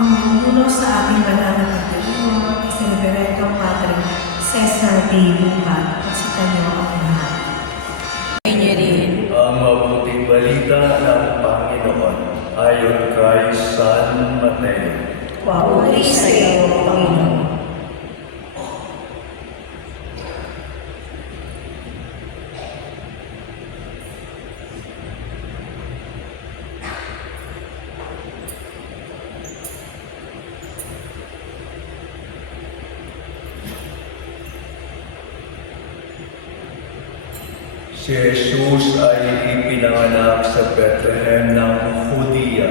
Ang bumuno sa ating banal na pagdiriwang ay si Reverendo Padre Cesar D. Buhat. Pasita niyo ang lahat. Ang mabuting balita ng Panginoon ayon kay San Mateo. Papuri sa iyo, Panginoon. Si Jesus ay ipinanganak sa Bethlehem ng Judea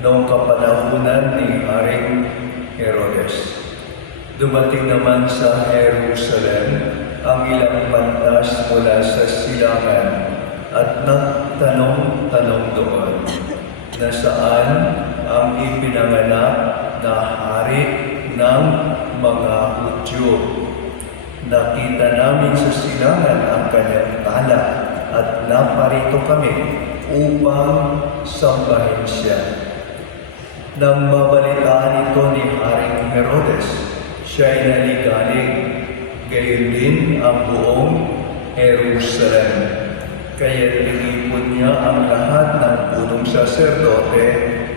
noong kapanahunan ni Haring Herodes. Dumating naman sa Jerusalem ang ilang pantas mula sa silangan at nagtanong-tanong doon na saan ang ipinanganak na hari ng mga Hudyo. Nakita namin sa silangan ang kanyang tala at naparito kami upang sambahin siya. Nang mabalitaan ito ni Haring Herodes, siya'y naligalig, gayon din ang buong Jerusalem. Kaya tinipon niya ang lahat ng punong saserdote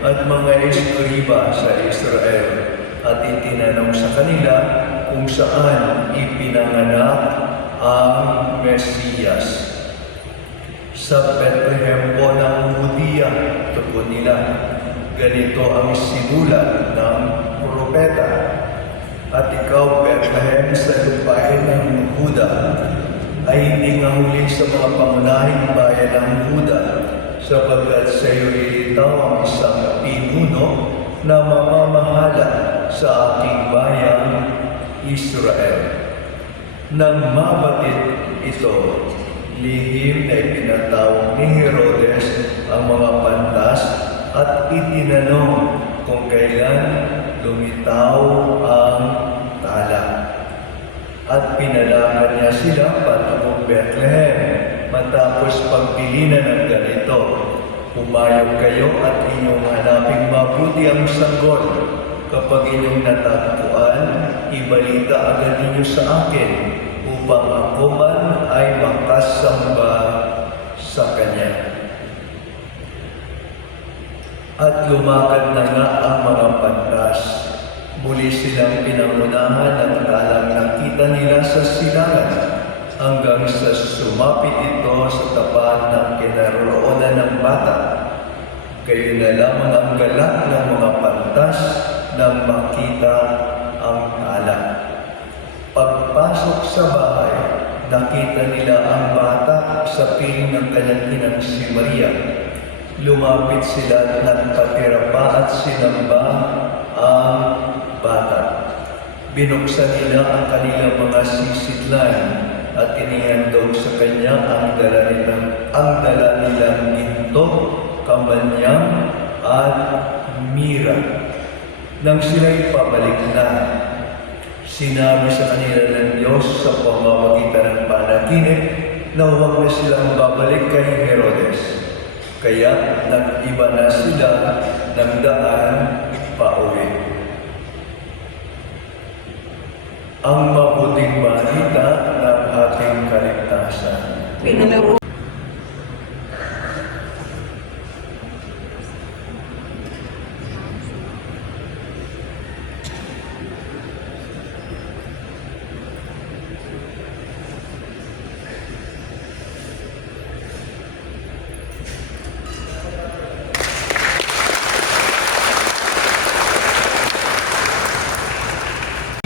at mga eskriba sa Israel at itinanong sa kanila kung saan ipinanganak ang Mesiyas. Sa Bethlehem po ng Judea, tugon nila, ganito ang sinulat ng propeta. At ikaw, Bethlehem, sa lupain ng Huda, ay hindi nga huli sa mga pangunahing bayan ng Huda, sapagkat sa iyo ilitaw ang isang pinuno na mamamahala sa aking bayan Israel. Nang mabatid ito, lihim na ipinatawag ni Herodes ang mga pantas at itinanong kung kailan lumitaw ang tala. At pinalakad niya sila patungong Bethlehem. Matapos pagpilinan ng ganito, pumayag kayo at inyong hanaping mabuti ang sanggol. Kapag inyong natagpuan, ibalita agad ninyo sa akin upang ako man ay makasamba sa Kanya. At lumakad na nga ang mga pantas. Muli silang pinangunahan ng talang nakita nila sa silangan hanggang sa sumapit ito sa tapat ng kinaroroonan ng bata. Kayo na lamang ang galak ng mga pantas nang makita ang tala. Pagpasok sa bahay, nakita nila ang bata sa piling ng kanyang inang si Maria. Lumapit sila at nagpatira pa at sinamba ang bata. Binuksan nila ang kanilang mga sisidlan at inihandog sa kanya ang dala nilang ginto, kamanyang at mira. Nang sila'y pabalik na, sinabi sa kanila ng Diyos sa pamamagitan ng panaginip na huwag na silang babalik kay Herodes. Kaya nag-iba na sila ng daan pauwi. Ang mabuting balita ng ating kaligtasan.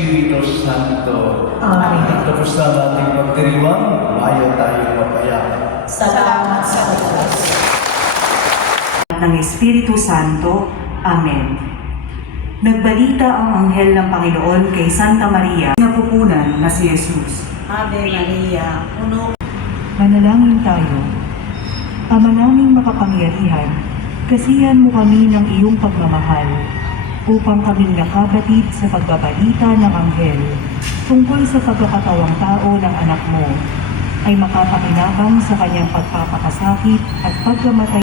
Espiritu Santo. Amen. Tapos na ating pagdiriwang, mayo tayong mapayapa. Salamat sa Diyos. Ng Espiritu Santo. Amen. Nagbalita ang anghel ng Panginoon kay Santa Maria, napupunan na si Jesus. Ave Maria, puno. Manalangin tayo. Ama naming makapangyarihan, kasihan mo kami ng iyong pagmamahal upang kaming nakabatid sa pagbabalita ng anghel tungkol sa pagkakatawang tao ng anak mo ay makapakinabang sa kanyang pagpapakasakit at pagkamatay